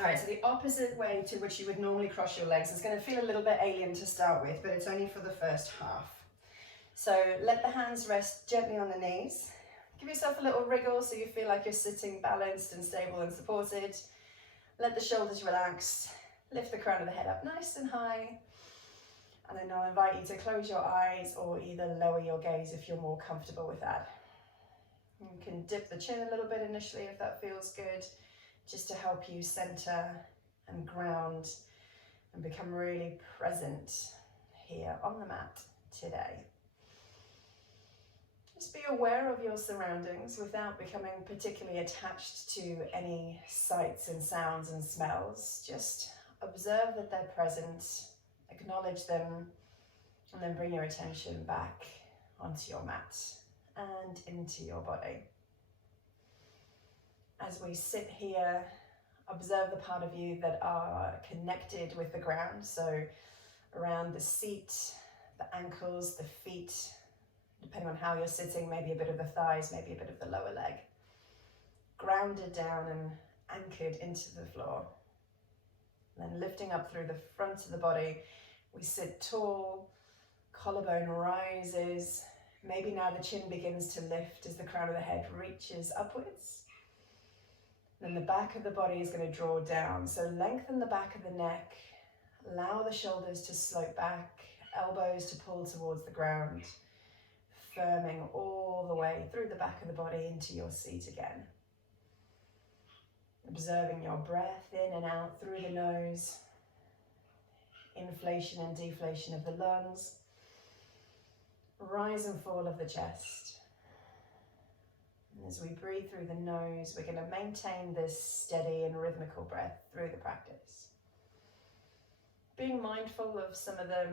All right, so the opposite way to which you would normally cross your legs is going to feel a little bit alien to start with, but it's only for the first half. So let the hands rest gently on the knees. Give yourself a little wriggle so you feel like you're sitting balanced and stable and supported. Let the shoulders relax. Lift the crown of the head up nice and high. And then I'll invite you to close your eyes or either lower your gaze if you're more comfortable with that. You can dip the chin a little bit initially if that feels good, just to help you center and ground and become really present here on the mat today. Just be aware of your surroundings without becoming particularly attached to any sights and sounds and smells. Just observe that they're present, acknowledge them, and then bring your attention back onto your mat and into your body. As we sit here, observe the part of you that are connected with the ground, so around the seat, the ankles, the feet, depending on how you're sitting, maybe a bit of the thighs, maybe a bit of the lower leg. Grounded down and anchored into the floor. And then lifting up through the front of the body, we sit tall, collarbone rises. Maybe now the chin begins to lift as the crown of the head reaches upwards. Then the back of the body is going to draw down. So lengthen the back of the neck, allow the shoulders to slope back, elbows to pull towards the ground, firming all the way through the back of the body into your seat again. Observing your breath in and out through the nose, inflation and deflation of the lungs, rise and fall of the chest. And as we breathe through the nose, we're going to maintain this steady and rhythmical breath through the practice. Being mindful of some of the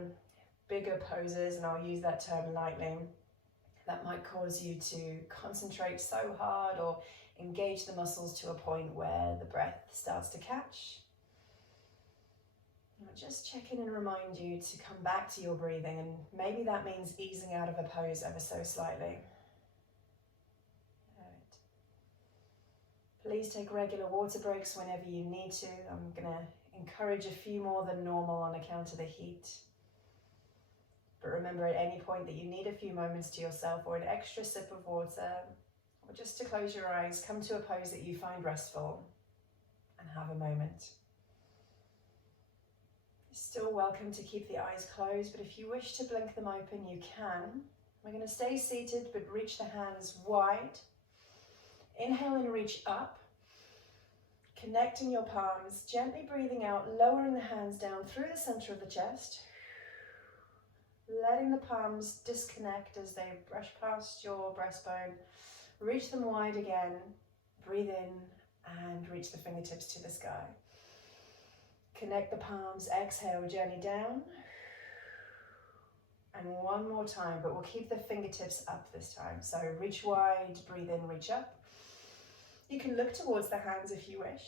bigger poses, and I'll use that term lightly, that might cause you to concentrate so hard or engage the muscles to a point where the breath starts to catch. I'll just check in and remind you to come back to your breathing, and maybe that means easing out of a pose ever so slightly. Please take regular water breaks whenever you need to. I'm going to encourage a few more than normal on account of the heat. But remember, at any point that you need a few moments to yourself or an extra sip of water, or just to close your eyes, come to a pose that you find restful and have a moment. You're still welcome to keep the eyes closed, but if you wish to blink them open, you can. We're going to stay seated, but reach the hands wide. Inhale and reach up, connecting your palms, gently breathing out, lowering the hands down through the center of the chest, letting the palms disconnect as they brush past your breastbone. Reach them wide again, breathe in and reach the fingertips to the sky. Connect the palms, exhale, journey down. And one more time, but we'll keep the fingertips up this time. So reach wide, breathe in, reach up. You can look towards the hands if you wish.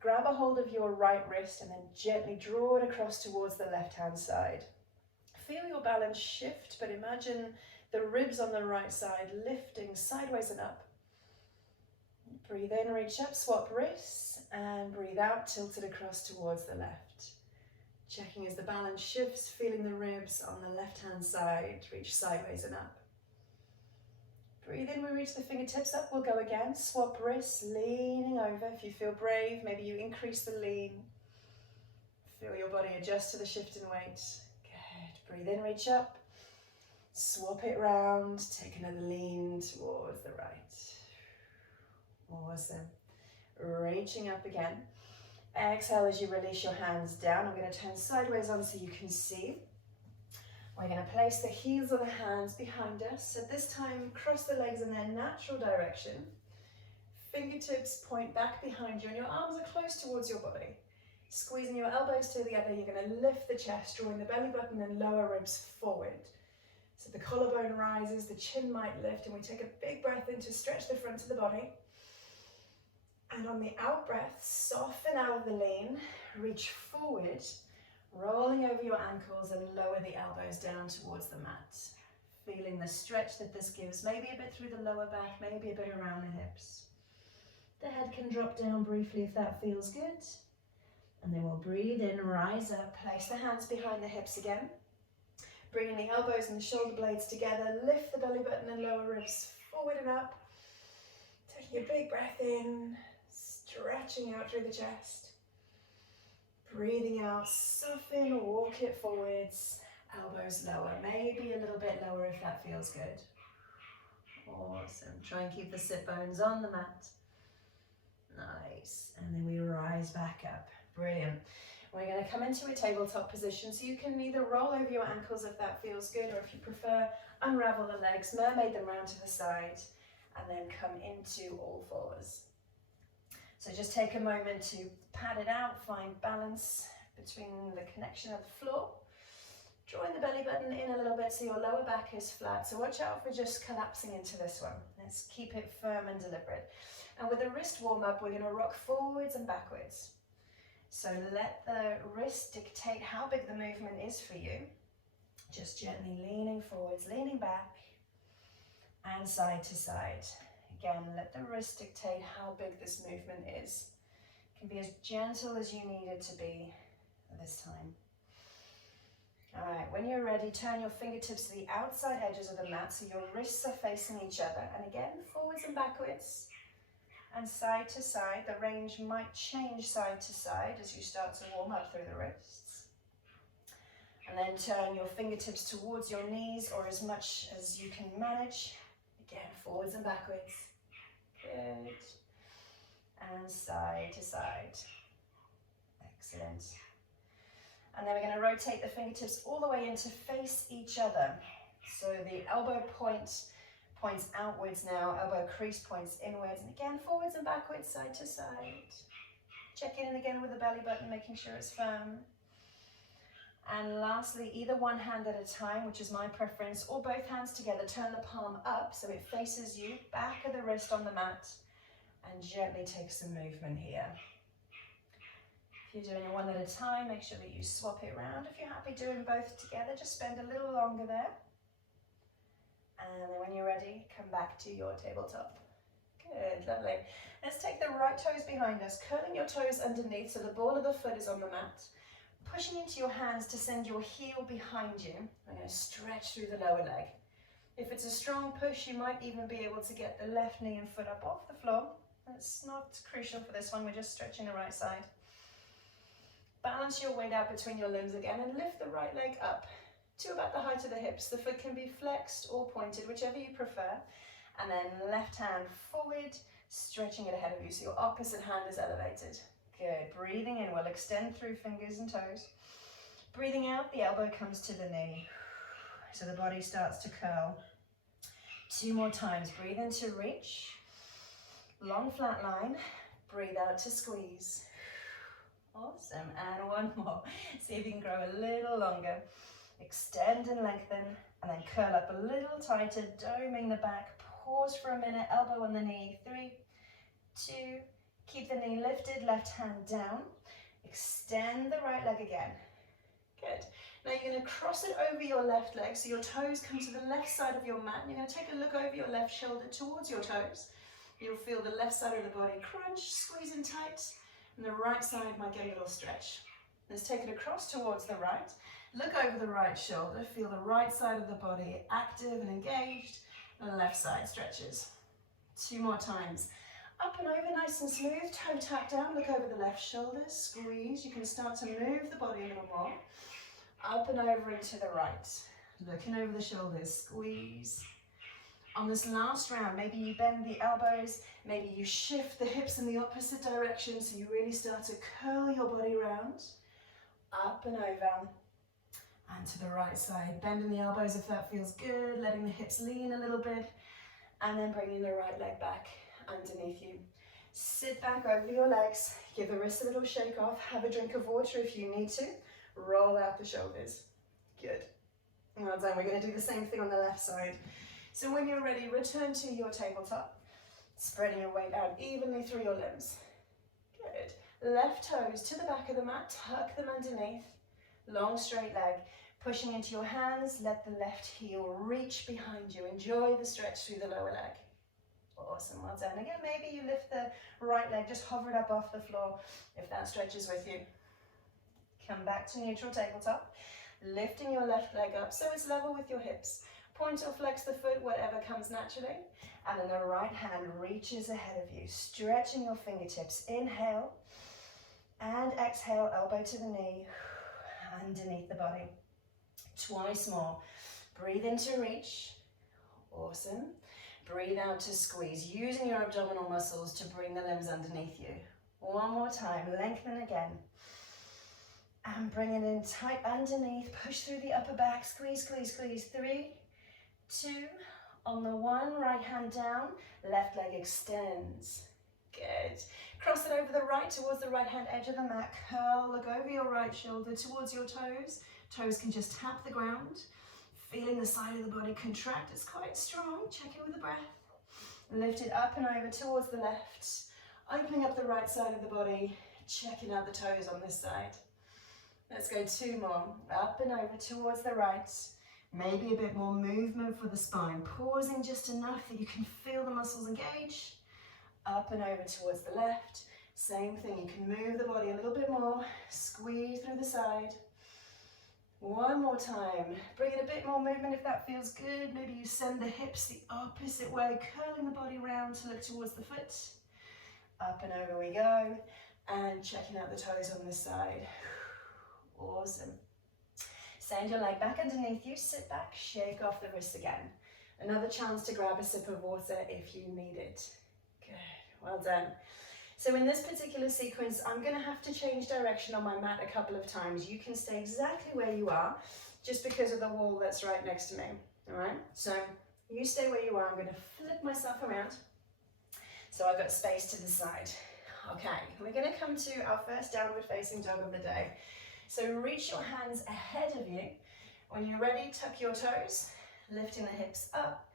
Grab a hold of your right wrist and then gently draw it across towards the left-hand side. Feel your balance shift, but imagine the ribs on the right side lifting sideways and up. Breathe in, reach up, swap wrists, and breathe out, tilted across towards the left. Checking as the balance shifts, feeling the ribs on the left-hand side reach sideways and up. Breathe in, we reach the fingertips up, we'll go again. Swap wrists, leaning over. If you feel brave, maybe you increase the lean. Feel your body adjust to the shift in weight. Good, breathe in, reach up. Swap it round, take another lean towards the right. Awesome. Reaching up again. Exhale as you release your hands down. I'm going to turn sideways on so you can see. We're going to place the heels of the hands behind us. At this time, cross the legs in their natural direction. Fingertips point back behind you and your arms are close towards your body. Squeezing your elbows together, you're going to lift the chest, drawing the belly button and lower ribs forward. So the collarbone rises, the chin might lift, and we take a big breath in to stretch the front of the body. And on the out breath, soften out of the lean, reach forward, rolling over your ankles and lower the elbows down towards the mat. Feeling the stretch that this gives, maybe a bit through the lower back, maybe a bit around the hips. The head can drop down briefly if that feels good. And then we'll breathe in, rise up, place the hands behind the hips again. Bringing the elbows and the shoulder blades together, lift the belly button and lower ribs forward and up. Taking a big breath in, stretching out through the chest. Breathing out, soften, walk it forwards, elbows lower, maybe a little bit lower if that feels good. Awesome. Try and keep the sit bones on the mat. Nice. And then we rise back up. Brilliant. We're going to come into a tabletop position, so you can either roll over your ankles if that feels good, or if you prefer, unravel the legs, mermaid them round to the side, and then come into all fours. So just take a moment to pad it out, find balance between the connection of the floor. Drawing the belly button in a little bit so your lower back is flat. So watch out for just collapsing into this one. Let's keep it firm and deliberate. And with the wrist warm up, we're going to rock forwards and backwards. So let the wrist dictate how big the movement is for you. Just gently leaning forwards, leaning back, and side to side. Again, let the wrist dictate how big this movement is. It can be as gentle as you need it to be this time. All right, when you're ready, turn your fingertips to the outside edges of the mat so your wrists are facing each other. And again, forwards and backwards and side to side. The range might change side to side as you start to warm up through the wrists. And then turn your fingertips towards your knees, or as much as you can manage. Again, forwards and backwards. Good. And side to side. Excellent. And then we're going to rotate the fingertips all the way in to face each other. So the elbow points outwards now, elbow crease points inwards, and again, forwards and backwards, side to side. Check in again with the belly button, making sure it's firm. And lastly, either one hand at a time, which is my preference, or both hands together. Turn the palm up so it faces you, back of the wrist on the mat, and gently take some movement here. If you're doing it one at a time, make sure that you swap it around. If you're happy doing both together, just spend a little longer there. And then when you're ready, come back to your tabletop. Good, lovely. Let's take the right toes behind us, curling your toes underneath so the ball of the foot is on the mat. Pushing into your hands to send your heel behind you. I'm going to stretch through the lower leg. If it's a strong push, you might even be able to get the left knee and foot up off the floor. That's not crucial for this one, we're just stretching the right side. Balance your weight out between your limbs again and lift the right leg up to about the height of the hips. The foot can be flexed or pointed, whichever you prefer. And then left hand forward, stretching it ahead of you so your opposite hand is elevated. Good, breathing in, we'll extend through fingers and toes. Breathing out, the elbow comes to the knee. So the body starts to curl. 2 more times, breathe in to reach. Long flat line, breathe out to squeeze. Awesome, and one more. See if you can grow a little longer. Extend and lengthen, and then curl up a little tighter, doming the back. Pause for a minute, elbow on the knee. 3, 2, keep the knee lifted, left hand down. Extend the right leg again. Good. Now you're going to cross it over your left leg, so your toes come to the left side of your mat. And you're going to take a look over your left shoulder towards your toes. You'll feel the left side of the body crunch, squeezing tight, and the right side might get a little stretch. Let's take it across towards the right. Look over the right shoulder, feel the right side of the body active and engaged, and the left side stretches. 2 more times. Up and over, nice and smooth, toe tap down, look over the left shoulder, squeeze. You can start to move the body a little more. Up and over and to the right. Looking over the shoulders, squeeze. On this last round, maybe you bend the elbows, maybe you shift the hips in the opposite direction so you really start to curl your body round. Up and over. And to the right side, bending the elbows if that feels good, letting the hips lean a little bit, and then bringing the right leg back underneath you. Sit back over your legs, give the wrists a little shake off, have a drink of water if you need to, roll out the shoulders. Good. Well done, we're going to do the same thing on the left side. So when you're ready, return to your tabletop, spreading your weight out evenly through your limbs. Good. Left toes to the back of the mat, tuck them underneath. Long straight leg, pushing into your hands, let the left heel reach behind you. Enjoy the stretch through the lower leg. Awesome, well done. Again, maybe you lift the right leg, just hover it up off the floor if that stretches with you. Come back to neutral tabletop, lifting your left leg up so it's level with your hips. Point or flex the foot, whatever comes naturally. And then the right hand reaches ahead of you, stretching your fingertips. Inhale and exhale, elbow to the knee, underneath the body. Twice more. Breathe in to reach. Awesome. Breathe out to squeeze, using your abdominal muscles to bring the limbs underneath you. One more time, lengthen again. And bring it in tight underneath, push through the upper back, squeeze, squeeze, squeeze. 3, 2, on the 1, right hand down, left leg extends. Good. Cross it over the right towards the right hand edge of the mat. Curl, look over your right shoulder towards your toes. Toes can just tap the ground. Feeling the side of the body contract. It's quite strong. Check in with the breath. Lift it up and over towards the left. Opening up the right side of the body. Checking out the toes on this side. Let's go 2 more. Up and over towards the right. Maybe a bit more movement for the spine. Pausing just enough that you can feel the muscles engage. Up and over towards the left. Same thing, you can move the body a little bit more. Squeeze through the side. One more time. Bring in a bit more movement if that feels good. Maybe you send the hips the opposite way, curling the body round to look towards the foot. Up and over we go. And checking out the toes on this side. Awesome. Send your leg back underneath you, sit back, shake off the wrists again. Another chance to grab a sip of water if you need it. Good, well done. So in this particular sequence, I'm going to have to change direction on my mat a couple of times. You can stay exactly where you are, just because of the wall that's right next to me. All right, so you stay where you are. I'm going to flip myself around. So I've got space to the side. Okay, we're going to come to our first downward facing dog of the day. So reach your hands ahead of you. When you're ready, tuck your toes, lifting the hips up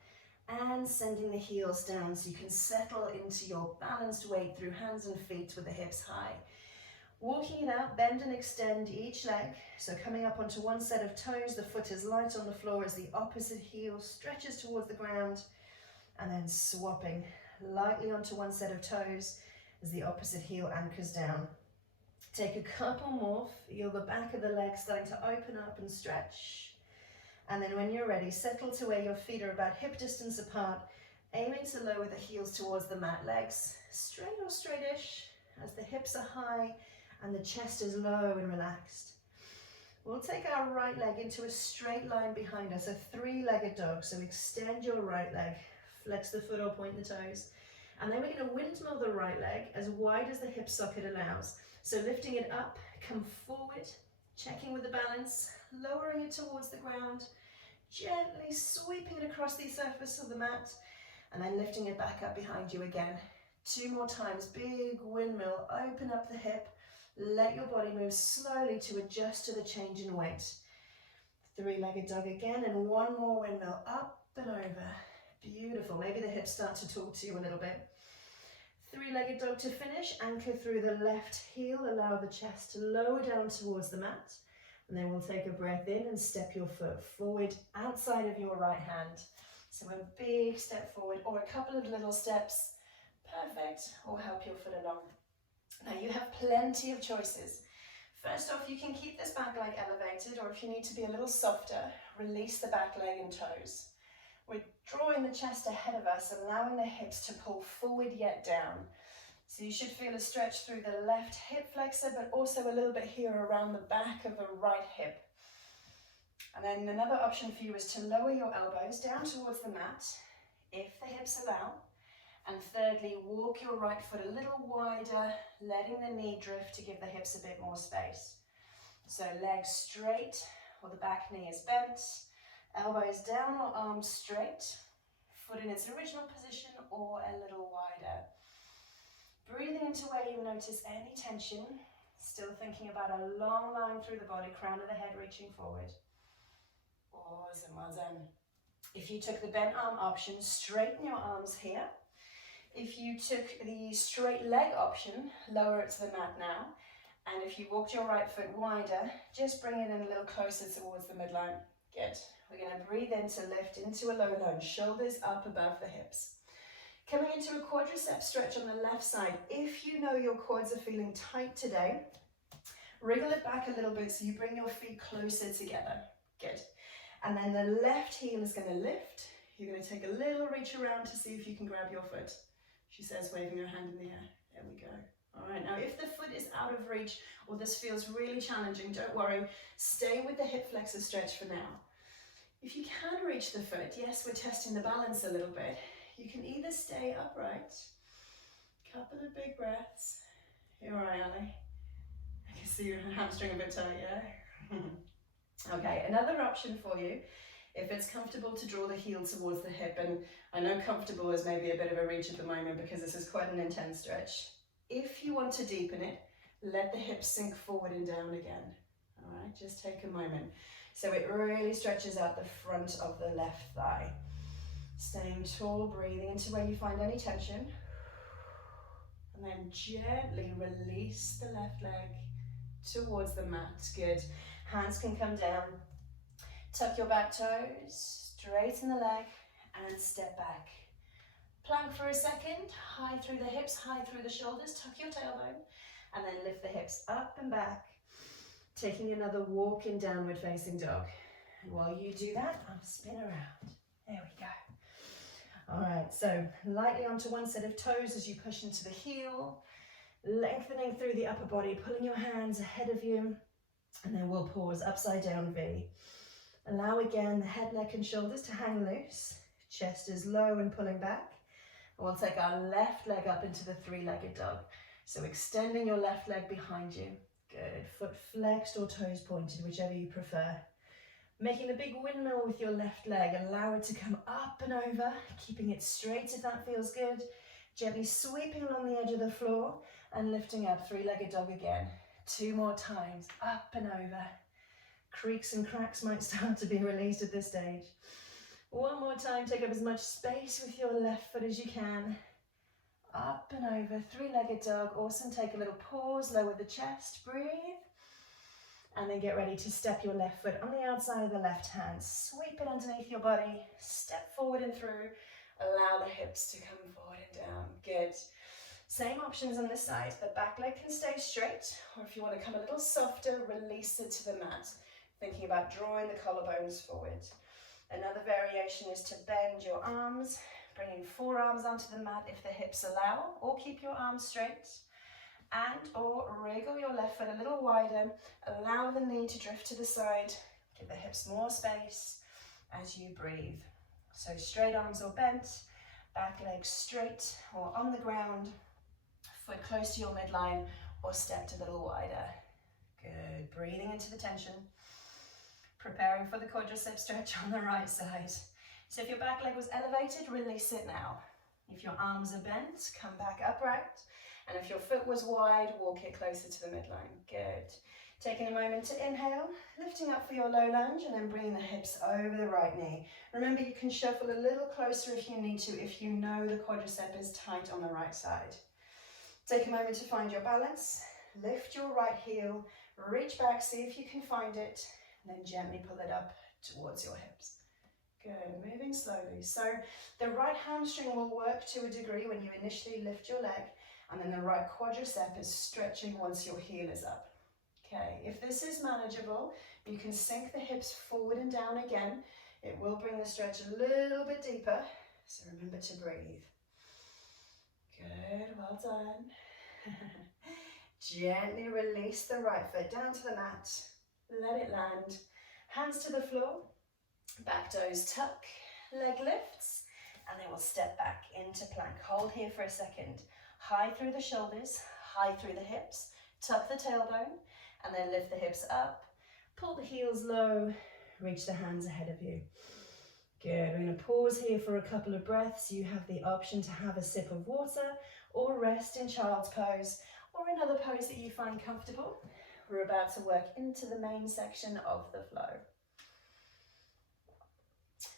and sending the heels down so you can settle into your balanced weight through hands and feet with the hips high. Walking it out, bend and extend each leg. So coming up onto one set of toes, the foot is light on the floor as the opposite heel stretches towards the ground, and then swapping lightly onto one set of toes as the opposite heel anchors down. Take a couple more, feel the back of the leg starting to open up and stretch. And then when you're ready, settle to where your feet are about hip distance apart, aiming to lower the heels towards the mat. Legs straight or straightish as the hips are high and the chest is low and relaxed. We'll take our right leg into a straight line behind us, a 3-legged dog. So extend your right leg, flex the foot or point the toes. And then we're going to windmill the right leg as wide as the hip socket allows. So lifting it up, come forward, checking with the balance, lowering it towards the ground, gently sweeping it across the surface of the mat, and then lifting it back up behind you again. 2 more times, big windmill, open up the hip, let your body move slowly to adjust to the change in weight. 3-legged dog again, and 1 more windmill, up and over. Beautiful, maybe the hips start to talk to you a little bit. 3-legged dog to finish, anchor through the left heel, allow the chest to lower down towards the mat, and then we'll take a breath in and step your foot forward outside of your right hand. So a big step forward, or a couple of little steps, perfect, or help your foot along. Now you have plenty of choices. First off, you can keep this back leg elevated, or if you need to be a little softer, release the back leg and toes. We're drawing the chest ahead of us, allowing the hips to pull forward yet down. So you should feel a stretch through the left hip flexor, but also a little bit here around the back of the right hip. And then another option for you is to lower your elbows down towards the mat, if the hips allow. And thirdly, walk your right foot a little wider, letting the knee drift to give the hips a bit more space. So legs straight, or the back knee is bent. Elbows down or arms straight, foot in its original position or a little wider. Breathing into where you notice any tension, still thinking about a long line through the body, crown of the head reaching forward. Awesome, well done. If you took the bent arm option, straighten your arms here. If you took the straight leg option, lower it to the mat now. And if you walked your right foot wider, just bring it in a little closer towards the midline. Good. We're going to breathe in to lift into a low lunge, shoulders up above the hips. Coming into a quadricep stretch on the left side. If you know your quads are feeling tight today, Wriggle it back a little bit so you bring your feet closer together. Good. And then the left heel is going to lift. You're going to take a little reach around to see if you can grab your foot. She says, waving her hand in the air. There we go. All right, now if the foot is out of reach or this feels really challenging, don't worry. Stay with the hip flexor stretch for now. If you can reach the foot, yes, we're testing the balance a little bit. You can either stay upright, couple of big breaths. You're all right, Ali. I can see your hamstring a bit tight, yeah? Okay, another option for you, if it's comfortable to draw the heel towards the hip, and I know comfortable is maybe a bit of a reach at the moment because this is quite an intense stretch. If you want to deepen it, let the hips sink forward and down again. All right, just take a moment. So it really stretches out the front of the left thigh. Staying tall, breathing into where you find any tension. And then gently release the left leg towards the mat. Good. Hands can come down. Tuck your back toes, straighten the leg, and step back. Plank for a second, high through the hips, high through the shoulders, tuck your tailbone, and then lift the hips up and back, taking another walk in downward facing dog. And while you do that, I'll spin around. There we go. All right, so lightly onto one set of toes as you push into the heel, lengthening through the upper body, pulling your hands ahead of you, and then we'll pause upside down V. Allow again the head, neck, and shoulders to hang loose. Chest is low and pulling back. And we'll take our left leg up into the three-legged dog. So extending your left leg behind you. Good. Foot flexed or toes pointed, whichever you prefer. Making a big windmill with your left leg. Allow it to come up and over, keeping it straight if that feels good. Gently sweeping along the edge of the floor and lifting up, three-legged dog again. 2 more times, up and over. Creaks and cracks might start to be released at this stage. 1 more time, take up as much space with your left foot as you can. Up and over, three-legged dog. Awesome, take a little pause, lower the chest, breathe. And then get ready to step your left foot on the outside of the left hand. Sweep it underneath your body, step forward and through. Allow the hips to come forward and down. Good. Same options on this side. The back leg can stay straight, or if you want to come a little softer, release it to the mat. Thinking about drawing the collarbones forward. Another variation is to bend your arms, bringing forearms onto the mat if the hips allow, or keep your arms straight. And or wriggle your left foot a little wider, allow the knee to drift to the side, give the hips more space as you breathe. So straight arms or bent, back leg straight or on the ground, foot close to your midline or stepped a little wider. Good, breathing into the tension. Preparing for the quadricep stretch on the right side. So if your back leg was elevated, release it now. If your arms are bent, come back upright. And if your foot was wide, walk it closer to the midline. Good. Taking a moment to inhale, lifting up for your low lunge and then bringing the hips over the right knee. Remember, you can shuffle a little closer if you need to, if you know the quadricep is tight on the right side. Take a moment to find your balance. Lift your right heel, reach back, see if you can find it, and then gently pull it up towards your hips. Good, moving slowly. So the right hamstring will work to a degree when you initially lift your leg, and then the right quadricep is stretching once your heel is up. Okay, if this is manageable, you can sink the hips forward and down again. It will bring the stretch a little bit deeper, so remember to breathe. Good, well done. Gently release the right foot down to the mat. Let it land. Hands to the floor. Back toes tuck. Leg lifts. And then we'll step back into plank. Hold here for a second. High through the shoulders. High through the hips. Tuck the tailbone. And then lift the hips up. Pull the heels low. Reach the hands ahead of you. Good. We're going to pause here for a couple of breaths. You have the option to have a sip of water or rest in child's pose or another pose that you find comfortable. We're about to work into the main section of the flow.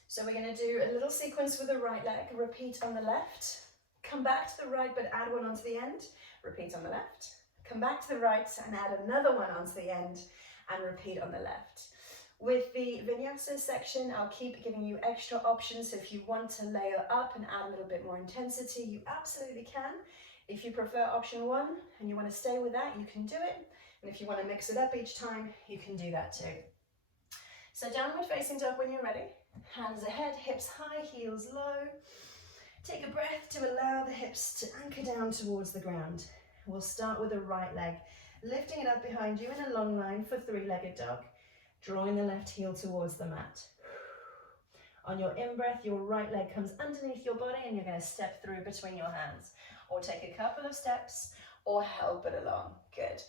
So we're going to do a little sequence with the right leg. Repeat on the left. Come back to the right but add one onto the end. Repeat on the left. Come back to the right and add another one onto the end and repeat on the left. With the Vinyasa section, I'll keep giving you extra options. So if you want to layer up and add a little bit more intensity, you absolutely can. If you prefer option 1 and you want to stay with that, you can do it. And if you want to mix it up each time, you can do that too. So downward facing dog when you're ready. Hands ahead, hips high, heels low. Take a breath to allow the hips to anchor down towards the ground. We'll start with the right leg, lifting it up behind you in a long line for three-legged dog, drawing the left heel towards the mat. On your in-breath, your right leg comes underneath your body and you're going to step through between your hands, or take a couple of steps, or help it along. Good.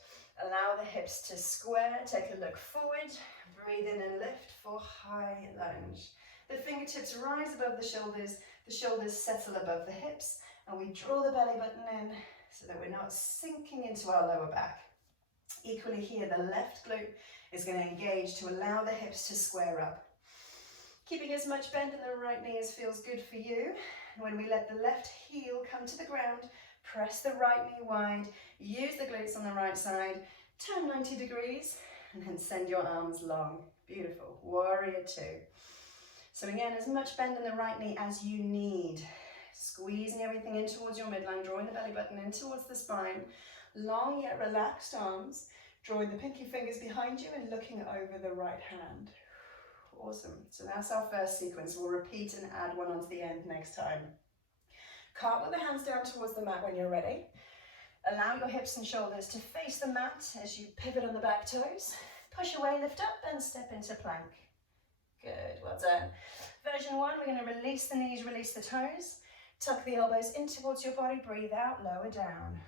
Allow the hips to square, take a look forward, breathe in and lift for high lunge. The fingertips rise above the shoulders settle above the hips, and we draw the belly button in so that we're not sinking into our lower back. Equally here, the left glute is going to engage to allow the hips to square up. Keeping as much bend in the right knee as feels good for you. When we let the left heel come to the ground, press the right knee wide, use the glutes on the right side, turn 90 degrees, and then send your arms long. Beautiful. Warrior 2. So again, as much bend in the right knee as you need. Squeezing everything in towards your midline, drawing the belly button in towards the spine. Long yet relaxed arms, drawing the pinky fingers behind you and looking over the right hand. Awesome. So that's our first sequence. We'll repeat and add one onto the end next time. Cartwheel the hands down towards the mat when you're ready. Allow your hips and shoulders to face the mat as you pivot on the back toes. Push away, lift up, and step into plank. Good, well done. Version 1, we're going to release the knees, release the toes. Tuck the elbows in towards your body, breathe out, lower down.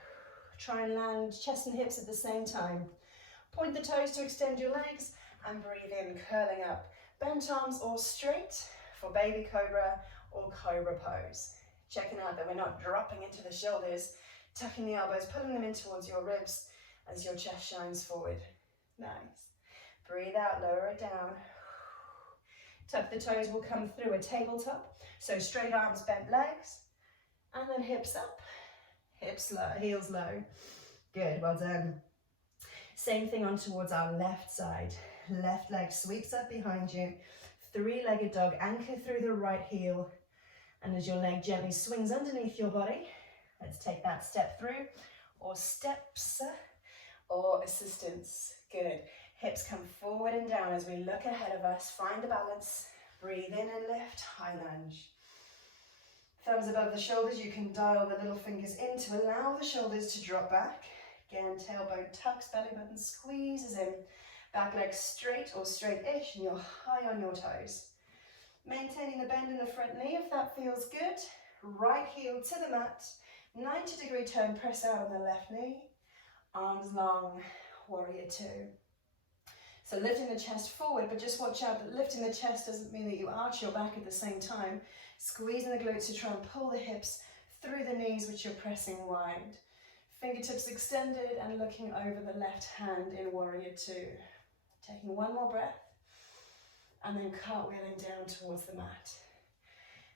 Try and land chest and hips at the same time. Point the toes to extend your legs and breathe in, curling up. Bent arms or straight for baby cobra or cobra pose. Checking out that we're not dropping into the shoulders, tucking the elbows, pulling them in towards your ribs as your chest shines forward. Nice. Breathe out, lower it down. Tuck the toes, will come through a tabletop. So straight arms, bent legs, and then hips up, hips low, heels low. Good, well done. Same thing on towards our left side. Left leg sweeps up behind you. Three-legged dog, anchor through the right heel. And as your leg gently swings underneath your body, let's take that step through, or steps, or assistance. Good. Hips come forward and down as we look ahead of us. Find a balance. Breathe in and lift. High lunge. Thumbs above the shoulders. You can dial the little fingers in to allow the shoulders to drop back. Again, tailbone tucks, belly button squeezes in. Back leg straight or straight-ish, and you're high on your toes. Maintaining the bend in the front knee if that feels good. Right heel to the mat. 90-degree turn, press out on the left knee. Arms long, warrior 2. So lifting the chest forward, but just watch out that lifting the chest doesn't mean that you arch your back at the same time. Squeezing the glutes to try and pull the hips through the knees, which you're pressing wide. Fingertips extended and looking over the left hand in warrior 2. Taking one more breath, and then cartwheeling down towards the mat.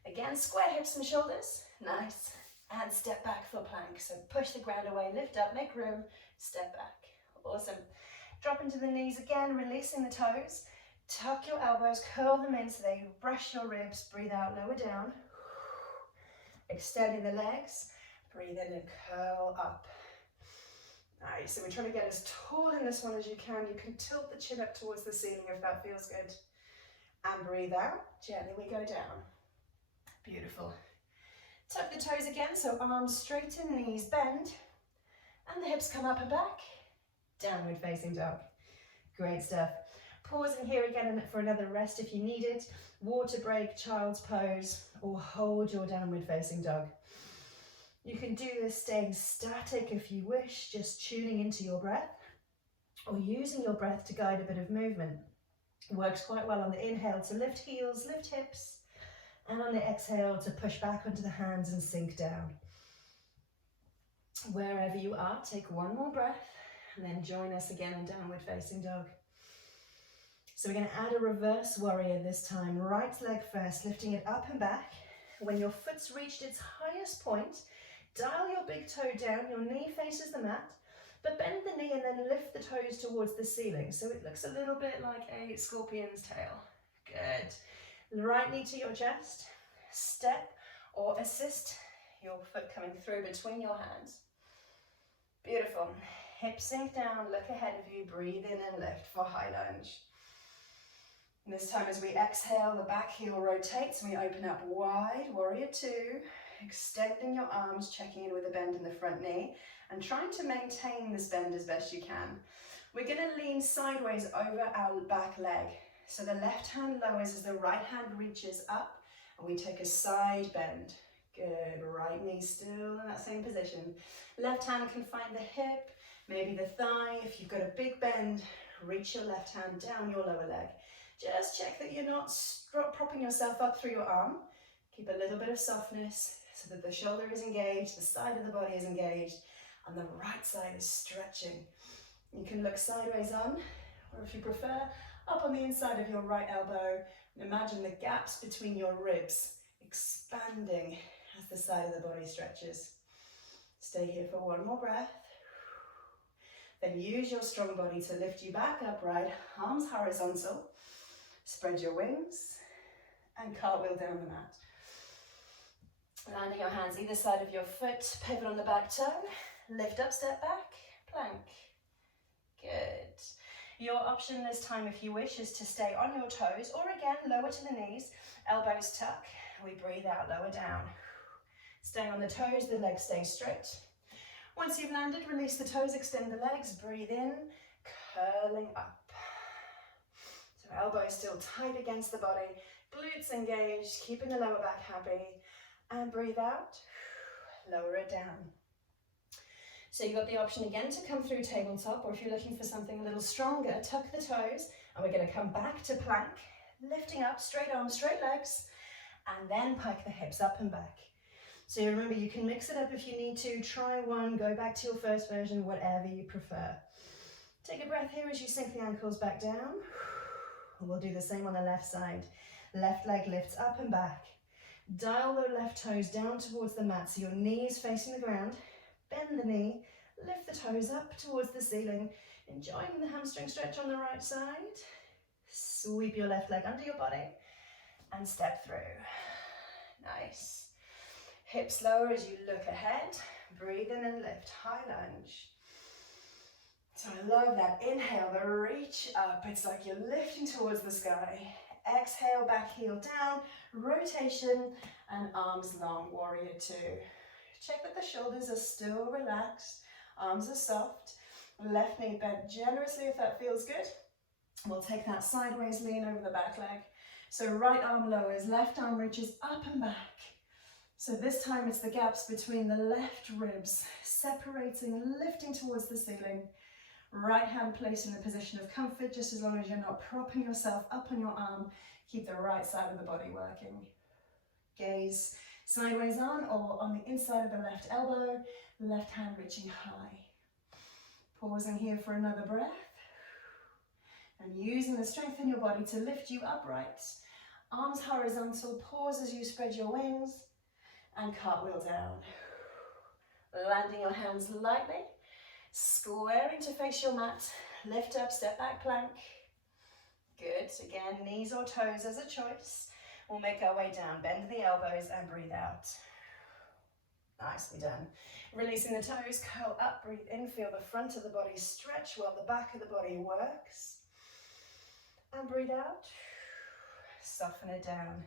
Again, square hips and shoulders, nice, and step back for plank. So push the ground away, lift up, make room, step back. Awesome. Drop into the knees again, releasing the toes. Tuck your elbows, curl them in so they brush your ribs. Breathe out, lower down. Extending the legs, breathe in and curl up. Nice, so we're trying to get as tall in this one as you can. You can tilt the chin up towards the ceiling if that feels good. And breathe out, gently we go down. Beautiful. Tuck the toes again, so arms straighten, knees bend, and the hips come up and back. Downward facing dog. Great stuff. Pausing here again for another rest if you need it. Water break, child's pose, or hold your downward facing dog. You can do this staying static if you wish, just tuning into your breath, or using your breath to guide a bit of movement. It works quite well on the inhale to lift heels, lift hips, and on the exhale to push back onto the hands and sink down. Wherever you are, take one more breath, and then join us again in downward facing dog. So we're going to add a reverse warrior this time. Right leg first, lifting it up and back. When your foot's reached its highest point, dial your big toe down, your knee faces the mat, but bend the knee and then lift the toes towards the ceiling. So it looks a little bit like a scorpion's tail. Good. Right knee to your chest. Step or assist your foot coming through between your hands. Beautiful. Hips sink down, look ahead of you, breathe in and lift for high lunge. And this time as we exhale, the back heel rotates and we open up wide, warrior two, extending your arms, checking in with a bend in the front knee and trying to maintain this bend as best you can. We're going to lean sideways over our back leg. So the left hand lowers as the right hand reaches up and we take a side bend. Good, right knee still in that same position. Left hand can find the hip, maybe the thigh. If you've got a big bend, reach your left hand down your lower leg. Just check that you're not propping yourself up through your arm. Keep a little bit of softness so that the shoulder is engaged, the side of the body is engaged, and the right side is stretching. You can look sideways on, or if you prefer, up on the inside of your right elbow. And imagine the gaps between your ribs expanding as the side of the body stretches. Stay here for one more breath. Then use your strong body to lift you back upright, arms horizontal. Spread your wings and cartwheel down the mat. Landing your hands either side of your foot, pivot on the back toe, lift up, step back, plank. Good. Your option this time, if you wish, is to stay on your toes or again, lower to the knees, elbows tuck. We breathe out, lower down. Staying on the toes, the legs stay straight. Once you've landed, release the toes, extend the legs, breathe in, curling up. So elbows still tight against the body, glutes engaged, keeping the lower back happy, and breathe out, lower it down. So you've got the option again to come through tabletop, or if you're looking for something a little stronger, tuck the toes, and we're going to come back to plank, lifting up, straight arms, straight legs, and then pike the hips up and back. So remember, you can mix it up if you need to, try one, go back to your first version, whatever you prefer. Take a breath here as you sink the ankles back down. We'll do the same on the left side. Left leg lifts up and back. Dial the left toes down towards the mat so your knee is facing the ground. Bend the knee, lift the toes up towards the ceiling, enjoying the hamstring stretch on the right side. Sweep your left leg under your body and step through. Nice. Hips lower as you look ahead. Breathe in and lift, high lunge. So I love that. Inhale, the reach up. It's like you're lifting towards the sky. Exhale, back heel down, rotation, and arms long, warrior two. Check that the shoulders are still relaxed, arms are soft, left knee bent generously if that feels good. We'll take that sideways lean over the back leg. So right arm lowers, left arm reaches up and back. So this time it's the gaps between the left ribs, separating and lifting towards the ceiling. Right hand placed in a position of comfort, just as long as you're not propping yourself up on your arm. Keep the right side of the body working. Gaze sideways on or on the inside of the left elbow, left hand reaching high. Pausing here for another breath. And using the strength in your body to lift you upright. Arms horizontal, pause as you spread your wings and cartwheel down. Landing your hands lightly. Squaring to face your mat, lift up, step back, plank. Good, again, knees or toes as a choice. We'll make our way down, bend the elbows and breathe out. Nicely done. Releasing the toes, curl up, breathe in, feel the front of the body stretch while the back of the body works. And breathe out, soften it down.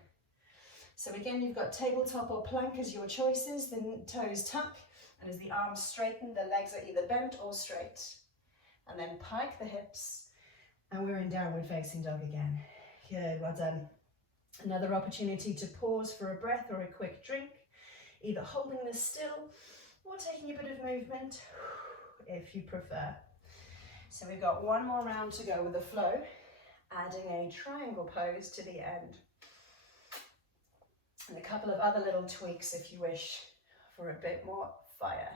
So again, you've got tabletop or plank as your choices, the toes tuck. And as the arms straighten, the legs are either bent or straight. And then pike the hips. And we're in downward facing dog again. Good, well done. Another opportunity to pause for a breath or a quick drink. Either holding this still or taking a bit of movement if you prefer. So we've got one more round to go with the flow. Adding a triangle pose to the end. And a couple of other little tweaks if you wish for a bit more fire.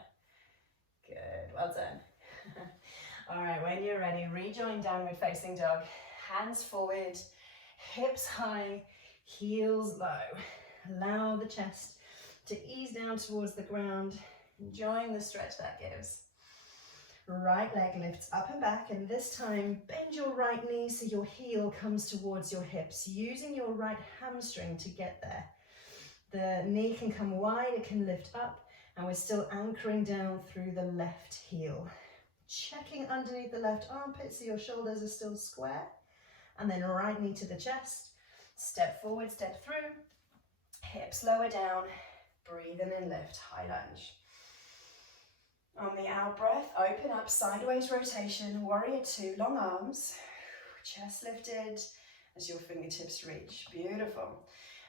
Good, well done. All right, when you're ready, rejoin downward facing dog. Hands forward, hips high, heels low. Allow the chest to ease down towards the ground, enjoying the stretch that gives. Right leg lifts up and back, and this time bend your right knee so your heel comes towards your hips, using your right hamstring to get there. The knee can come wide, it can lift up, And we're still anchoring down through the left heel. Checking underneath the left armpit so your shoulders are still square. And then right knee to the chest. Step forward, step through. Hips lower down. Breathe in and lift, high lunge. On the out breath, open up, sideways rotation, warrior two, long arms. Chest lifted as your fingertips reach. Beautiful.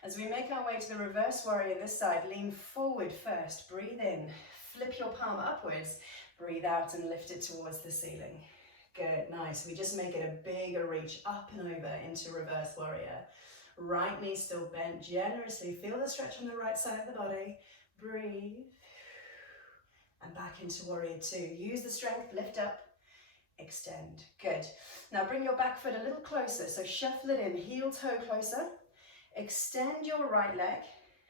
As we make our way to the reverse warrior this side, lean forward first. Breathe in, flip your palm upwards. Breathe out and lift it towards the ceiling. Good, nice. We just make it a bigger reach up and over into reverse warrior. Right knee still bent generously. Feel the stretch on the right side of the body. Breathe. And back into warrior two. Use the strength, lift up, extend. Good. Now bring your back foot a little closer. So shuffle it in, heel toe closer. Extend your right leg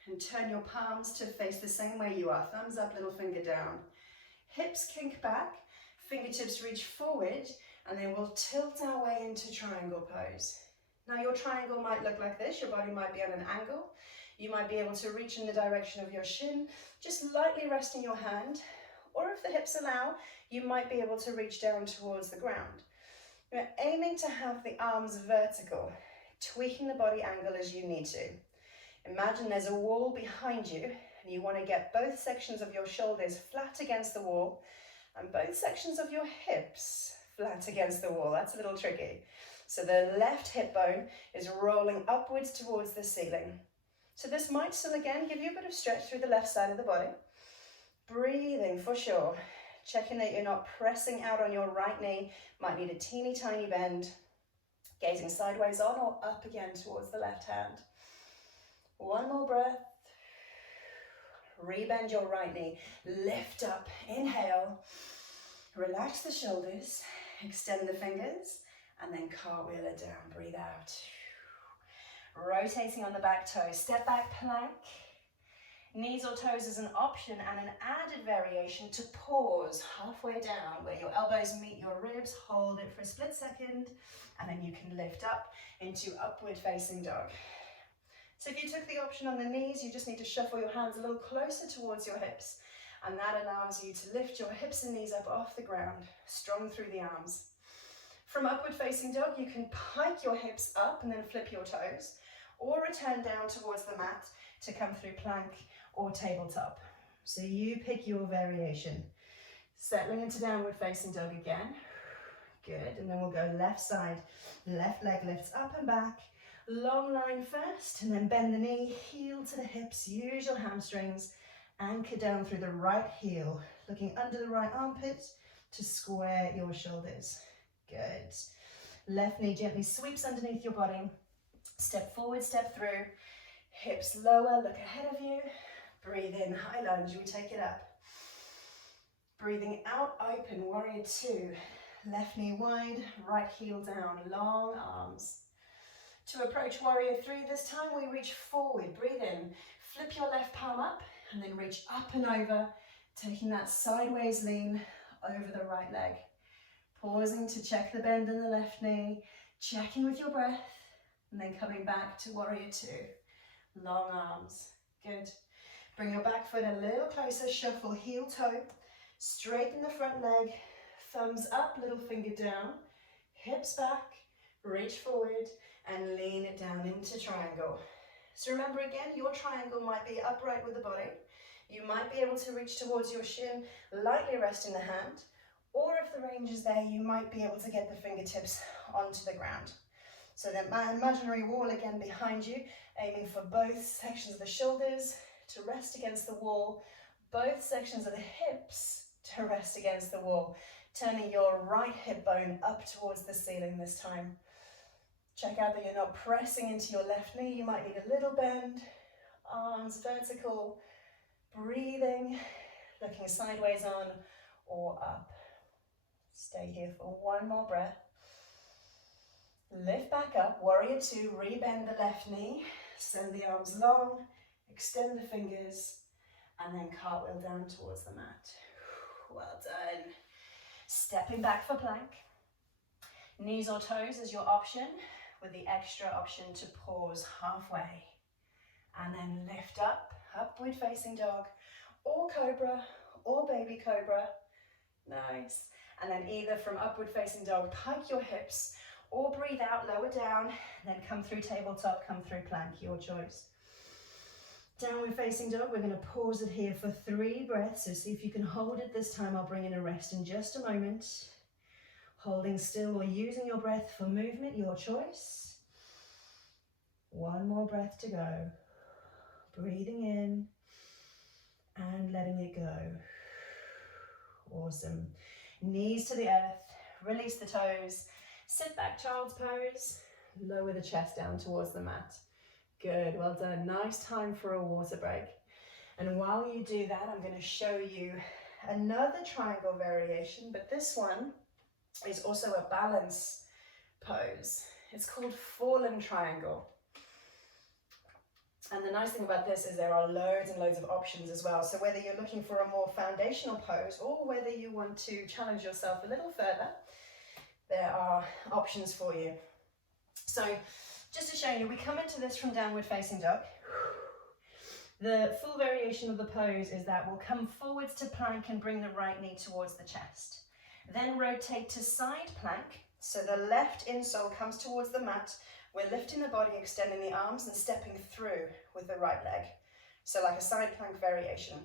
and turn your palms to face the same way you are. Thumbs up, little finger down. Hips kink back, fingertips reach forward, and then we'll tilt our way into triangle pose. Now your triangle might look like this. Your body might be on an angle. You might be able to reach in the direction of your shin, just lightly resting your hand. Or if the hips allow, you might be able to reach down towards the ground. You're aiming to have the arms vertical, tweaking the body angle as you need to. Imagine there's a wall behind you and you want to get both sections of your shoulders flat against the wall and both sections of your hips flat against the wall. That's a little tricky. So the left hip bone is rolling upwards towards the ceiling. So this might still again give you a bit of stretch through the left side of the body. Breathing for sure. Checking that you're not pressing out on your right knee. Might need a teeny tiny bend. Gazing sideways on or up again towards the left hand. One more breath. Rebend your right knee. Lift up. Inhale. Relax the shoulders. Extend the fingers. And then cartwheel it down. Breathe out. Rotating on the back toe. Step back plank. Knees or toes is an option and an added variation to pause halfway down where your elbows meet your ribs. Hold it for a split second and then you can lift up into upward facing dog. So if you took the option on the knees, you just need to shuffle your hands a little closer towards your hips and that allows you to lift your hips and knees up off the ground, strong through the arms. From upward facing dog, you can pike your hips up and then flip your toes or return down towards the mat to come through plank or tabletop. So you pick your variation. Settling into downward facing dog again. Good, and then we'll go left side. Left leg lifts up and back. Long line first, and then bend the knee, heel to the hips. Use your hamstrings. Anchor down through the right heel. Looking under the right armpit to square your shoulders. Good. Left knee gently sweeps underneath your body. Step forward, step through. Hips lower, look ahead of you. Breathe in, high lunge, we take it up. Breathing out, open, warrior two. Left knee wide, right heel down, long arms. To approach warrior three, this time we reach forward, breathe in. Flip your left palm up and then reach up and over, taking that sideways lean over the right leg. Pausing to check the bend in the left knee, checking with your breath, and then coming back to warrior two. Long arms, good. Bring your back foot a little closer, shuffle heel toe, straighten the front leg, thumbs up, little finger down, hips back, reach forward, and lean it down into triangle. So remember again, your triangle might be upright with the body. You might be able to reach towards your shin, lightly resting the hand, or if the range is there, you might be able to get the fingertips onto the ground. So then my imaginary wall again behind you, aiming for both sections of the shoulders to rest against the wall, both sections of the hips to rest against the wall, turning your right hip bone up towards the ceiling this time. Check out that you're not pressing into your left knee. You might need a little bend, arms vertical, breathing, looking sideways on or up. Stay here for one more breath. Lift back up, warrior two, rebend the left knee, send the arms long, extend the fingers, and then cartwheel down towards the mat. Well done. Stepping back for plank. Knees or toes is your option, with the extra option to pause halfway. And then lift up, upward facing dog, or Cobra, or Baby Cobra. Nice. And then either from upward facing dog, pike your hips, or breathe out, lower down, then come through tabletop, come through plank, your choice. Downward facing dog, we're going to pause it here for 3 breaths, so see if you can hold it this time. I'll bring in a rest in just a moment. Holding still or using your breath for movement, your choice. 1 more breath to go. Breathing in and letting it go. Awesome. Knees to the earth, release the toes, sit back, child's pose, lower the chest down towards the mat. Good, well done. Nice time for a water break. And while you do that, I'm going to show you another triangle variation, but this one is also a balance pose. It's called fallen triangle. And the nice thing about this is there are loads and loads of options as well. So whether you're looking for a more foundational pose or whether you want to challenge yourself a little further, there are options for you. So just to show you, we come into this from downward facing dog. The full variation of the pose is that we'll come forwards to plank and bring the right knee towards the chest. Then rotate to side plank. So the left insole comes towards the mat. We're lifting the body, extending the arms and stepping through with the right leg. So like a side plank variation.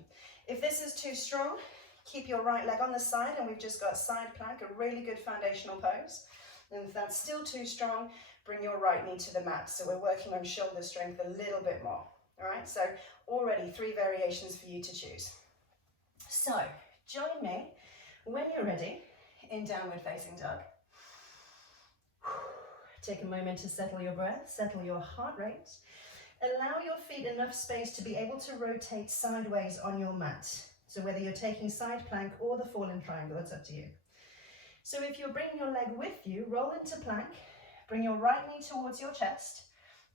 If this is too strong, keep your right leg on the side and we've just got side plank, a really good foundational pose. And if that's still too strong, bring your right knee to the mat. So we're working on shoulder strength a little bit more. All right, so already 3 variations for you to choose. So join me when you're ready in downward facing dog. Take a moment to settle your breath, settle your heart rate. Allow your feet enough space to be able to rotate sideways on your mat. So whether you're taking side plank or the fallen triangle, it's up to you. So if you're bringing your leg with you, roll into plank, bring your right knee towards your chest,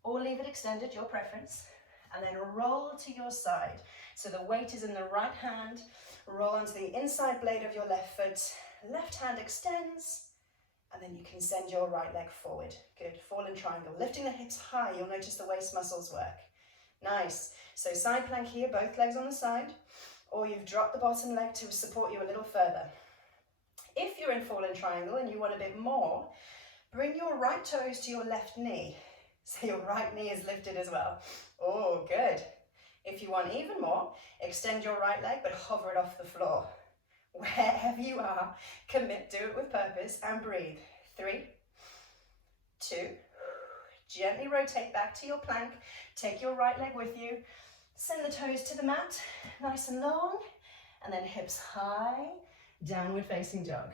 or leave it extended, your preference, and then roll to your side. So the weight is in the right hand, roll onto the inside blade of your left foot, left hand extends, and then you can send your right leg forward. Good, fallen triangle. Lifting the hips high, you'll notice the waist muscles work. Nice. So side plank here, both legs on the side, or you've dropped the bottom leg to support you a little further. If you're in fallen triangle and you want a bit more, bring your right toes to your left knee. So your right knee is lifted as well. Oh, good. If you want even more, extend your right leg, but hover it off the floor. Wherever you are, commit, do it with purpose, and breathe. 3, 2, gently rotate back to your plank. Take your right leg with you. Send the toes to the mat, nice and long, and then hips high, downward facing dog.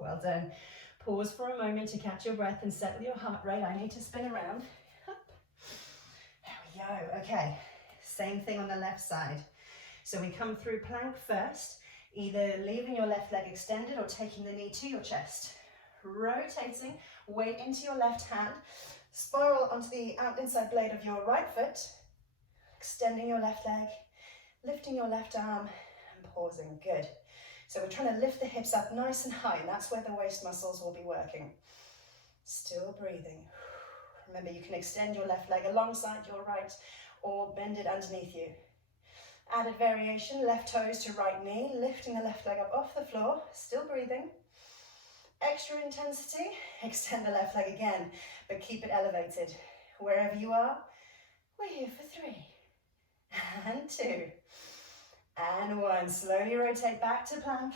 Well done. Pause for a moment to catch your breath and settle your heart rate. I need to spin around. Up. There we go. Okay, same thing on the left side. So we come through plank first, either leaving your left leg extended or taking the knee to your chest. Rotating, weight into your left hand, spiral onto the inside blade of your right foot, extending your left leg, lifting your left arm and pausing. Good. So we're trying to lift the hips up nice and high, and that's where the waist muscles will be working. Still breathing. Remember, you can extend your left leg alongside your right or bend it underneath you. Added variation, left toes to right knee, lifting the left leg up off the floor, still breathing. Extra intensity, extend the left leg again, but keep it elevated. Wherever you are, we're here for 3, and 2, and 1. Slowly rotate back to plank.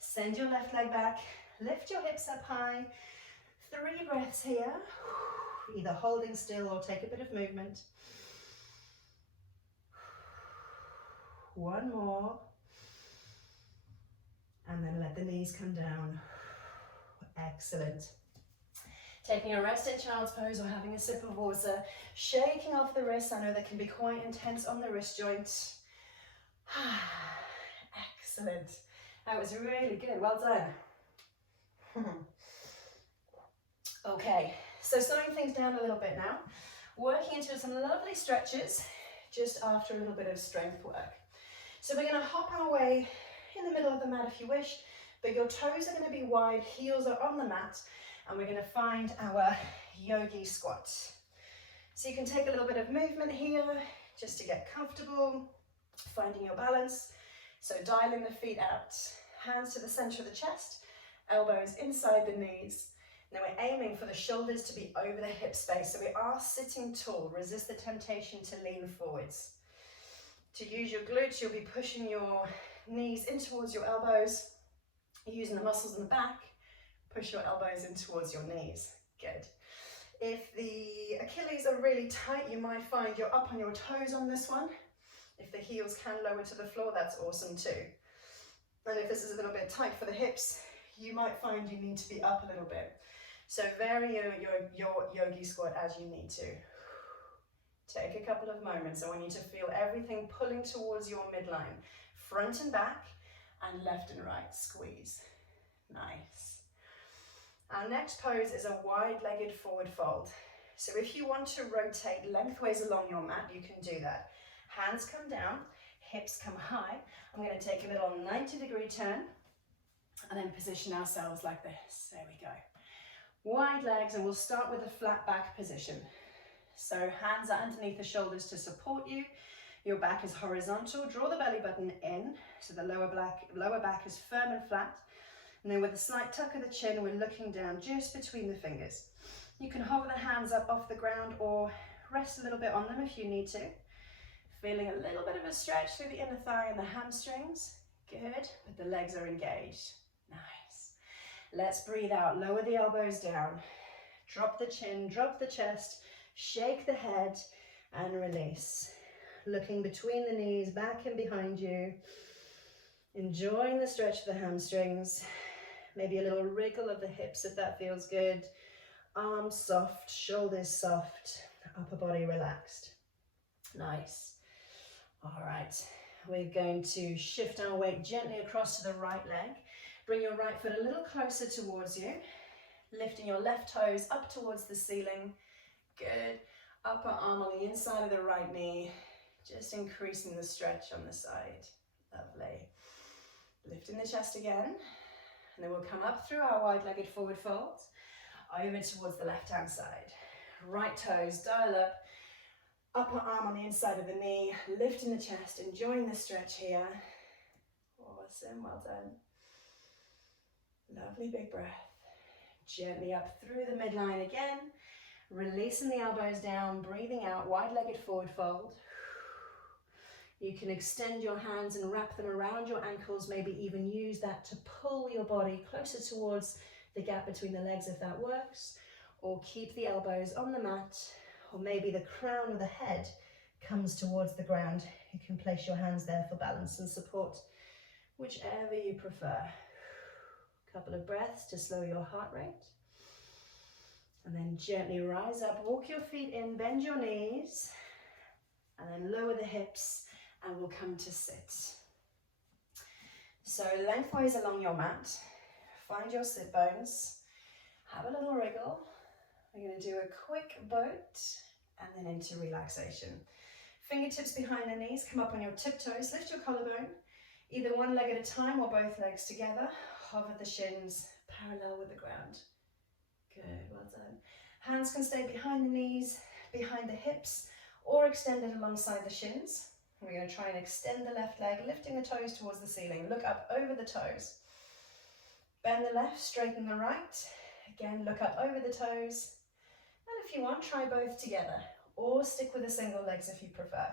Send your left leg back, lift your hips up high. 3 breaths here, either holding still or take a bit of movement. 1 more, and then let the knees come down. Excellent. Taking a rest in child's pose or having a sip of water, shaking off the wrists. I know they can be quite intense on the wrist joints. Excellent. That was really good. Well done. Okay, so slowing things down a little bit now. Working into some lovely stretches just after a little bit of strength work. So we're going to hop our way in the middle of the mat if you wish, but your toes are going to be wide, heels are on the mat, and we're going to find our Yogi Squat. So you can take a little bit of movement here just to get comfortable. Finding your balance. So dialing the feet out, hands to the center of the chest, elbows inside the knees. Now we're aiming for the shoulders to be over the hip space. So we are sitting tall. Resist the temptation to lean forwards. To use your glutes, you'll be pushing your knees in towards your elbows, using the muscles in the back. Push your elbows in towards your knees. Good. If the Achilles are really tight, you might find you're up on your toes on this one. If the heels can lower to the floor, that's awesome too. And if this is a little bit tight for the hips, you might find you need to be up a little bit. So vary your yogi squat as you need to. Take a couple of moments. I want you to feel everything pulling towards your midline, front and back, and left and right. Squeeze. Nice. Our next pose is a wide-legged forward fold. So if you want to rotate lengthways along your mat, you can do that. Hands come down, hips come high. I'm going to take a little 90-degree turn and then position ourselves like this. There we go. Wide legs, and we'll start with a flat back position. So hands are underneath the shoulders to support you. Your back is horizontal. Draw the belly button in so the lower back is firm and flat. And then with a slight tuck of the chin, we're looking down just between the fingers. You can hover the hands up off the ground or rest a little bit on them if you need to. Feeling a little bit of a stretch through the inner thigh and the hamstrings. Good, but the legs are engaged. Nice. Let's breathe out. Lower the elbows down. Drop the chin, drop the chest, shake the head and release. Looking between the knees, back and behind you. Enjoying the stretch of the hamstrings. Maybe a little wriggle of the hips if that feels good. Arms soft, shoulders soft, upper body relaxed. Nice. All right, we're going to shift our weight gently across to the right leg. Bring your right foot a little closer towards you. Lifting your left toes up towards the ceiling. Good. Upper arm on the inside of the right knee. Just increasing the stretch on the side. Lovely. Lifting the chest again. And then we'll come up through our wide-legged forward fold. Over towards the left-hand side. Right toes, dial up. Upper arm on the inside of the knee. Lifting the chest, enjoying the stretch here. Awesome, well done. Lovely big breath. Gently up through the midline again. Releasing the elbows down, breathing out, wide-legged forward fold. You can extend your hands and wrap them around your ankles, maybe even use that to pull your body closer towards the gap between the legs if that works, or keep the elbows on the mat, or maybe the crown of the head comes towards the ground. You can place your hands there for balance and support, whichever you prefer. Couple of breaths to slow your heart rate. And then gently rise up, walk your feet in, bend your knees, and then lower the hips, and we'll come to sit. So lengthwise along your mat, find your sit bones, have a little wriggle. We're going to do a quick boat, and then into relaxation. Fingertips behind the knees, come up on your tiptoes, lift your collarbone, either one leg at a time or both legs together. Hover the shins parallel with the ground. Good, well done. Hands can stay behind the knees, behind the hips, or extended alongside the shins. We're going to try and extend the left leg, lifting the toes towards the ceiling. Look up over the toes. Bend the left, straighten the right. Again, look up over the toes. And if you want, try both together, or stick with the single legs if you prefer.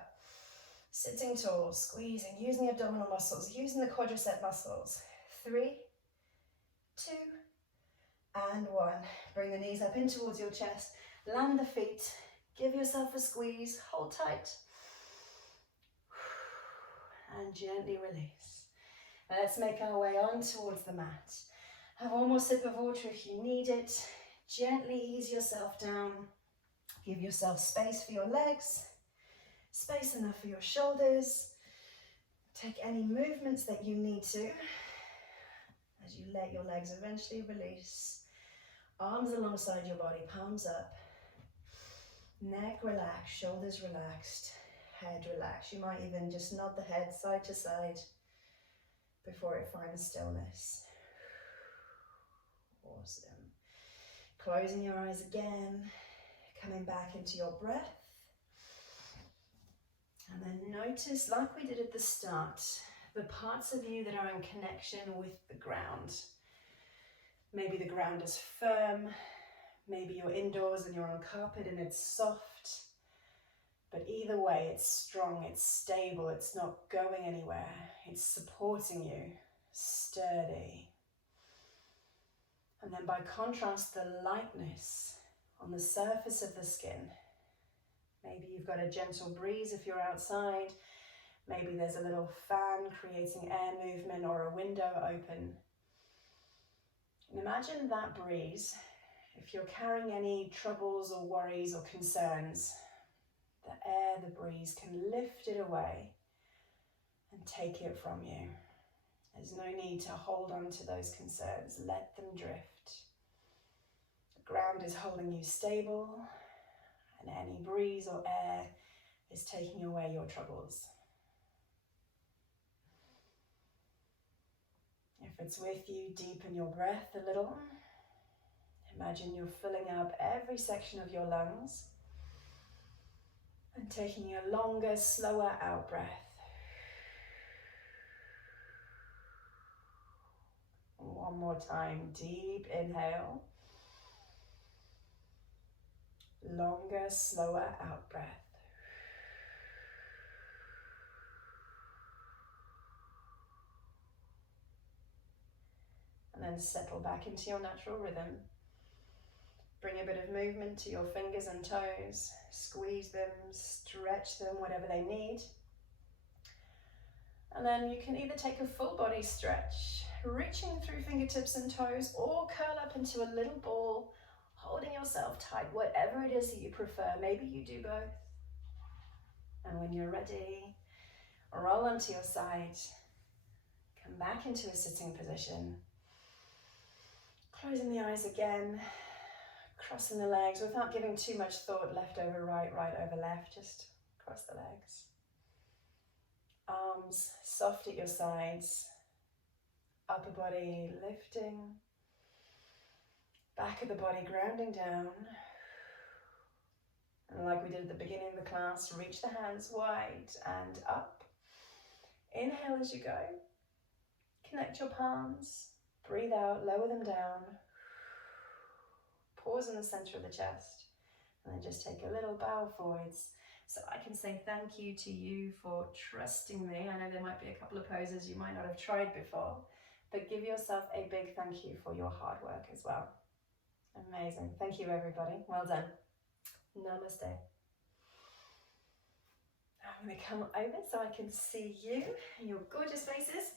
Sitting tall, squeezing, using the abdominal muscles, using the quadricep muscles. 3, 2, and 1. Bring the knees up in towards your chest, land the feet, give yourself a squeeze, hold tight, and gently release. Now let's make our way on towards the mat. Have one more sip of water if you need it. Gently ease yourself down. Give yourself space for your legs, space enough for your shoulders. Take any movements that you need to as you let your legs eventually release. Arms alongside your body, palms up. Neck relaxed, shoulders relaxed, head relaxed. You might even just nod the head side to side before it finds stillness. Awesome. Closing your eyes again, coming back into your breath. And then notice, like we did at the start, the parts of you that are in connection with the ground. Maybe the ground is firm, maybe you're indoors and you're on carpet and it's soft, but either way it's strong, it's stable, it's not going anywhere, it's supporting you, sturdy. And then by contrast, the lightness on the surface of the skin. Maybe you've got a gentle breeze if you're outside, maybe there's a little fan creating air movement or a window open. And imagine that breeze, if you're carrying any troubles or worries or concerns, the air, the breeze can lift it away and take it from you. There's no need to hold on to those concerns, let them drift. The ground is holding you stable, and any breeze or air is taking away your troubles. If it's with you, deepen your breath a little. Imagine you're filling up every section of your lungs and taking a longer, slower out breath. One more time, deep inhale. Longer, slower out breath. And then settle back into your natural rhythm. Bring a bit of movement to your fingers and toes. Squeeze them, stretch them, whatever they need. And then you can either take a full body stretch, reaching through fingertips and toes, or curl up into a little ball, holding yourself tight, whatever it is that you prefer. Maybe you do both. And when you're ready, roll onto your side, come back into a sitting position, closing the eyes again, crossing the legs without giving too much thought, left over right, right over left, just cross the legs. Arms soft at your sides, upper body lifting, back of the body grounding down. And like we did at the beginning of the class, reach the hands wide and up. Inhale as you go. Connect your palms. Breathe out, lower them down. Pause in the center of the chest. And then just take a little bow forwards. So I can say thank you to you for trusting me. I know there might be a couple of poses you might not have tried before, but give yourself a big thank you for your hard work as well. Amazing. Thank you, everybody. Well done. Namaste. I'm going to come over so I can see you, your gorgeous faces.